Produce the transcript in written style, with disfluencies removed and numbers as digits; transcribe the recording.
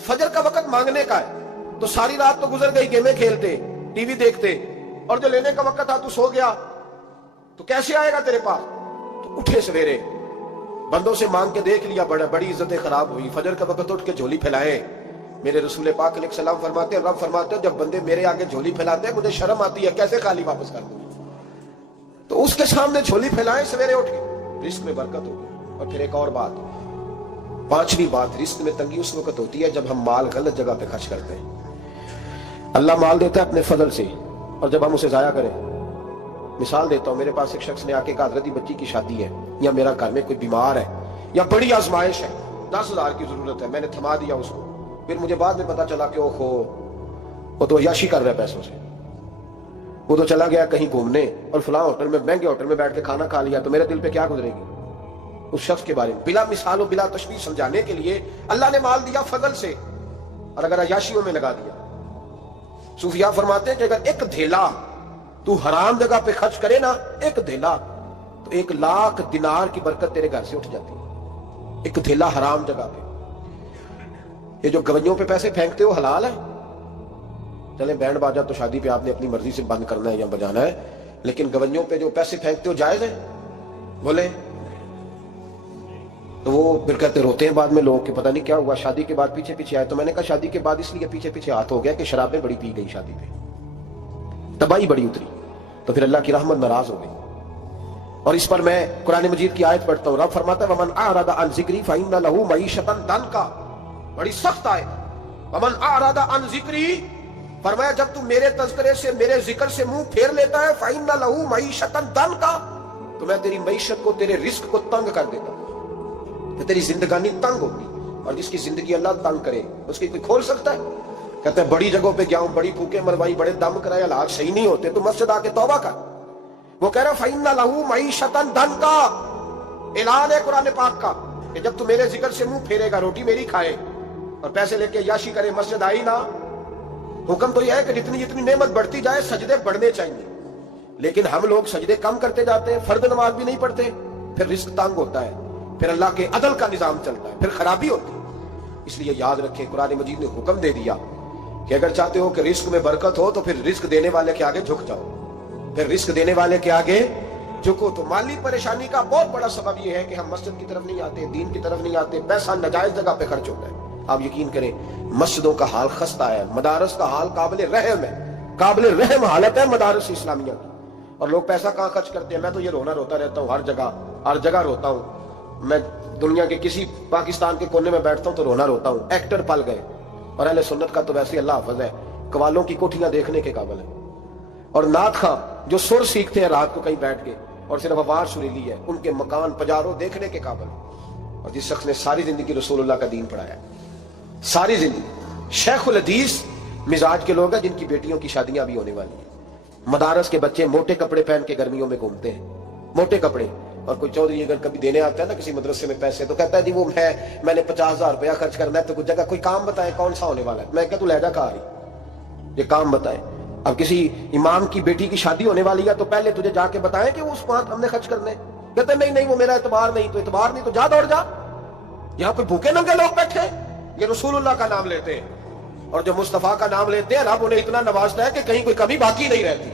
फजर का वक्त मांगने का है, तो सारी रात तो गुजर गई गेमें खेलते, टीवी देखते, और जो लेने का वक्त था तू सो गया, तो कैसे आएगा तेरे पास? तो उठे सवेरे, बंदों से मांग के देख लिया, बड़ी इज्जतें खराब हुई। फजर का वक्त उठ के झोली फैलाए। मेरे रसूल पाक अलैहिस्सलाम फरमाते हैं, रब फरमाते हैं, जब बंदे मेरे आगे झोली फैलाते हैं मुझे शर्म आती है, कैसे खाली वापस कर दूं? तो उसके सामने झोली फैलाए सवेरे उठ के, रिस्क में बरकत होगी। और फिर एक और बात, पांचवी बात, रिस्क में तंगी उस वक्त होती है जब हम माल गलत जगह पे खर्च करते हैं। अल्लाह माल देता है अपने फजल से, और जब हम उसे जाया करें, मिसाल देता हूं, मेरे पास एक शख्स ने आके कहा, हजरत बच्ची की शादी है, या मेरा घर में कोई बीमार है, या बड़ी आजमाइश है, 10,000 की जरूरत है, मैंने थमा दिया उसको। फिर मुझे बाद में पता चला कि ओहो, वो तो अय्याशी कर रहा है पैसों से, वो तो चला गया कहीं घूमने और फलां होटल में, महंगे होटल में बैठ के खाना खा लिया, तो मेरे दिल पे क्या गुजरेगी उस शख्स के बारे में? बिला मिसाल और बिला तशबीह समझाने के लिए अल्लाह ने माल दिया फजल से, और अगर अय्याशियों में लगा दिया। सूफिया फरमाते हैं कि अगर एक धेला तू हराम जगह पे खर्च करे ना, एक धेला, तो 1,00,000 दिनार की बरकत तेरे घर से उठ जाती है। एक धेला हराम जगह पे। ये जो गवैयों पे पैसे फेंकते हो हलाल है? चले बैंड बाजा तो शादी पे आपने अपनी मर्जी से बंद करना है या बजाना है, लेकिन गवैयों पे जो पैसे फेंकते हो जायज है? बोले तो वो फिर कहते रोते हैं बाद में लोग कि पता नहीं क्या हुआ, शादी के बाद पीछे पीछे आए। तो मैंने कहा शादी के बाद इसलिए पीछे पीछे हाथ हो गया कि शराबें बड़ी पी गई शादी पे, तबाही बड़ी उतरी, तो फिर अल्लाह की रहमत नाराज हो गई। और इस पर मैं कुरान मजीद की आयत पढ़ता हूं, रब फरमाता है, वमन आरदा अन ज़िक्री फइन्ना लहू मईशतन दनका, बड़ी सख्त आयत। वमन आरदा अन ज़िक्री, फरमाया जब तू मेरे तज़किरे से, मेरे जिक्र से मुंह फेर लेता है, फइन्ना लहू मईशतन दनका, तो मैं तेरी मईशत को, तेरे रिस्क को तंग कर देता हूं, तो तेरी जिंदगानी तंग होगी। और जिसकी जिंदगी अल्लाह तंग करे उसकी कोई खोल सकता है? कहते हैं बड़ी जगहों पे गया हूं, बड़ी फूके मरवाई, बड़े दम कराए, हालात सही नहीं होते, तो मस्जिद आके तौबा कर। वो कह रहा फइन्ना लहू मईशतन दनका, ऐलान है कुरान पाक का कि जब तू मेरे जिक्र से मुंह फेरेगा, रोटी मेरी खाए और पैसे लेके याशी करे, मस्जिद आई ना। हुक्म तो यह है कि जितनी जितनी नेमत बढ़ती जाए सजदे बढ़ने चाहिए, लेकिन हम लोग सजदे कम करते जाते हैं, फर्द नमाज भी नहीं पढ़ते, फिर रिस्क तंग होता है, फिर अल्लाह के अदल का निजाम चलता है, फिर खराबी होती है। इसलिए याद रखें, कुरान मजीद ने हुक्म दे दिया कि अगर चाहते हो कि रिस्क में बरकत हो तो फिर रिस्क देने वाले के आगे झुक जाओ, फिर रिस्क देने वाले के आगे झुको। तो माली परेशानी का बहुत बड़ा सबब यह है कि हम मस्जिद की तरफ नहीं आते, दीन की तरफ नहीं आते, पैसा नाजायज जगह पे खर्च होता है। आप यकीन करें, मस्जिदों का हाल खस्ता है, मदारस का हाल काबिल रहम है, काबिल रहम हालत है मदारस इस्लामिया की। और लोग पैसा कहाँ खर्च करते हैं? मैं तो ये रोता रहता हूँ, हर जगह रोता हूँ। मैं दुनिया के किसी पाकिस्तान के कोने में बैठता हूँ तो रोता हूँ। एक्टर पल गए, और अहले सुन्नत का तो वैसे अल्लाह हाफ़िज़ है, कवालों की कोठियां देखने के काबिल है। और नात खां जो सुर सीखते हैं रात को कहीं बैठ के और सिर्फ आवाज सुरीली है, उनके मकान पजारो देखने के काबिल है। और जिस शख्स ने सारी जिंदगी रसूलुल्लाह का दीन पढ़ाया, सारी जिंदगी, शेखुल हदीस मिजाज के लोग हैं जिनकी बेटियों की शादियां भी होने वाली है। मदारस के बच्चे मोटे कपड़े पहन के गर्मियों में घूमते हैं, मोटे कपड़े। और कोई चौधरी अगर कभी देने आता है ना किसी मदरसे में पैसे, तो कहता है जी वो मैंने 50,000 रुपया खर्च करना है, तो कुछ जगह कोई काम बताए कौन सा होने वाला है। मैं क्या तू लहजा कहा रही, ये काम बताए। अब किसी इमाम की बेटी की शादी होने वाली है तो पहले तुझे जाके बताएं कि वो उसको हमने खर्च करने। कहते नहीं वो मेरा एतबार नहीं, तो एतबार नहीं तो जा दौड़ जा। यहाँ कोई भूखे नंगे लोग बैठे, ये रसूलुल्लाह का नाम लेते हैं, और जो मुस्तफा का नाम लेते हैं रब उन्हें इतना नवाजता है कि कहीं कोई कमी बाकी नहीं रहती।